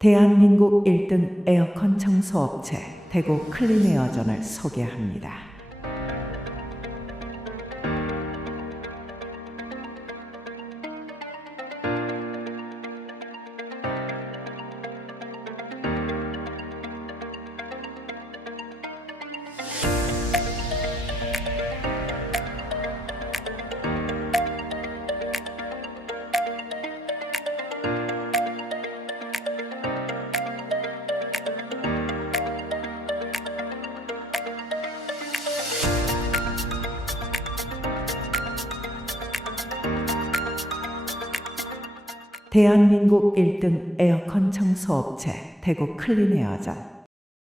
대한민국 1등 에어컨 청소업체 대구 클린에어전을 소개합니다. 대한민국 1등 에어컨 청소업체 대구 클린에어전